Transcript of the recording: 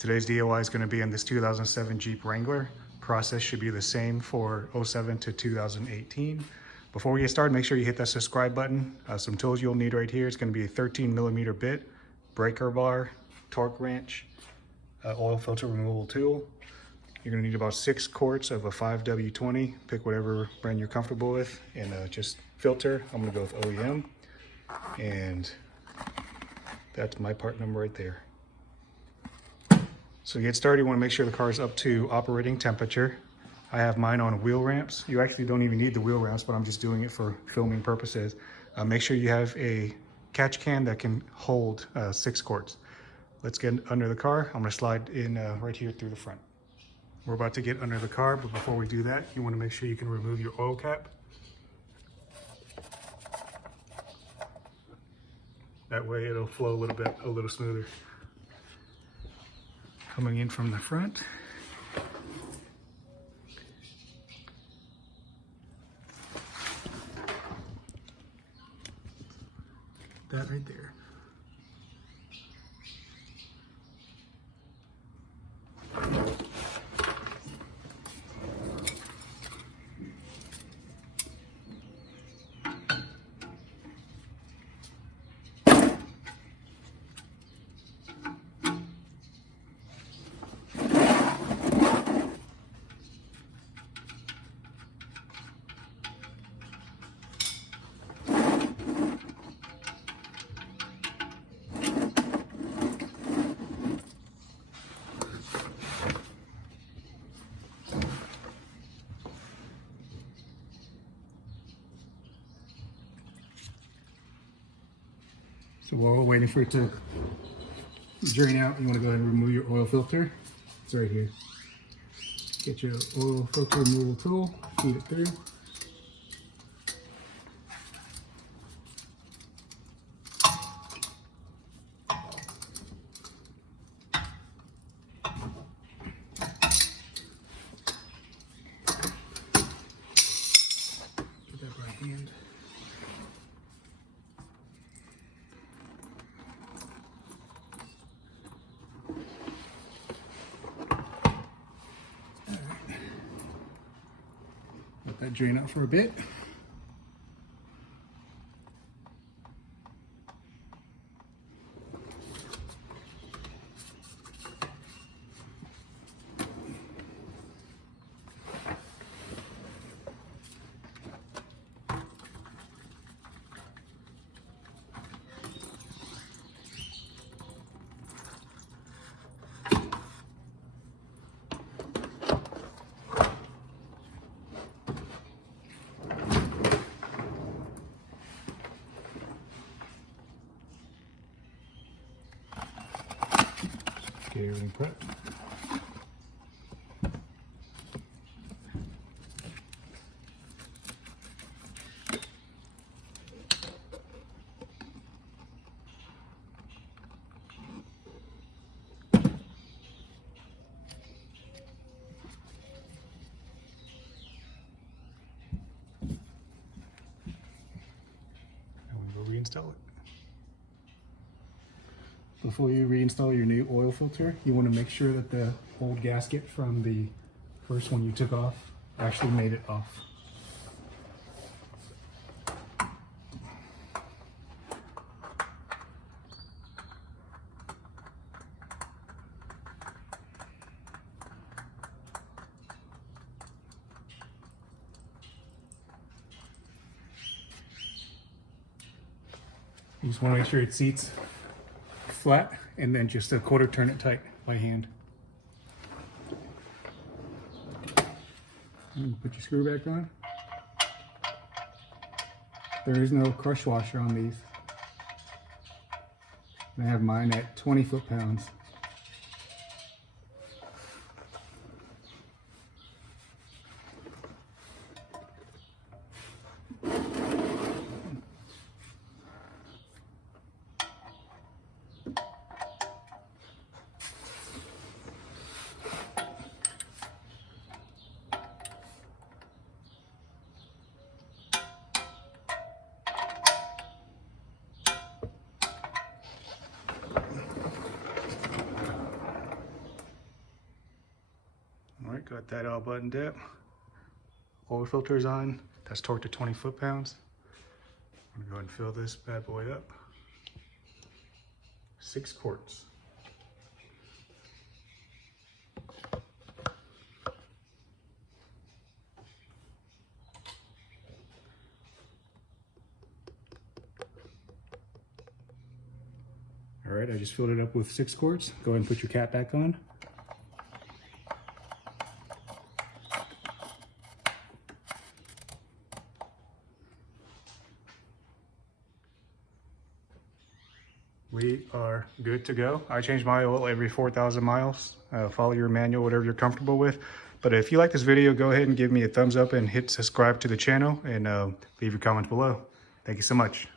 Today's DIY is going to be in this 2007 Jeep Wrangler. Process should be the same for 07 to 2018. Before we get started, make sure you hit that subscribe button. Some tools you'll need right here. It's going to be a 13mm bit, breaker bar, torque wrench, oil filter removal tool. You're going to need about 6 quarts of a 5W20. Pick whatever brand you're comfortable with, and just filter. I'm going to go with OEM, and that's my part number right there. So to get started, you want to make sure the car is up to operating temperature. I have mine on wheel ramps. You actually don't even need the wheel ramps, but I'm just doing it for filming purposes. Make sure you have a catch can that can hold 6 quarts. Let's get under the car. I'm going to slide in right here through the front. We're about to get under the car, but before we do that, you want to make sure you can remove your oil cap. That way it'll flow a little smoother. Coming in from the front. That right there. So while we're waiting for it to drain out, you want to go ahead and remove your oil filter. It's right here. Get your oil filter removal tool, feed it through. Get that by hand. Let that drain out for a bit. Get everything prepped. And we'll go reinstall it. Before you reinstall your new oil filter, you want to make sure that the old gasket from the first one you took off actually made it off. You just want to make sure it seats flat, and then just a quarter turn it tight by hand. And put your screw back on. There is no crush washer on these. I have mine at 20 foot-pounds. that all buttoned up. Oil filter is on. That's torqued to 20 foot-pounds. I'm gonna go ahead and fill this bad boy up. 6 quarts. All right, I just filled it up with 6 quarts. Go ahead and put your cap back on. We are good to go. I change my oil every 4,000 miles. Follow your manual, whatever you're comfortable with. But if you like this video, go ahead and give me a thumbs up and hit subscribe to the channel, and leave your comments below. Thank you so much.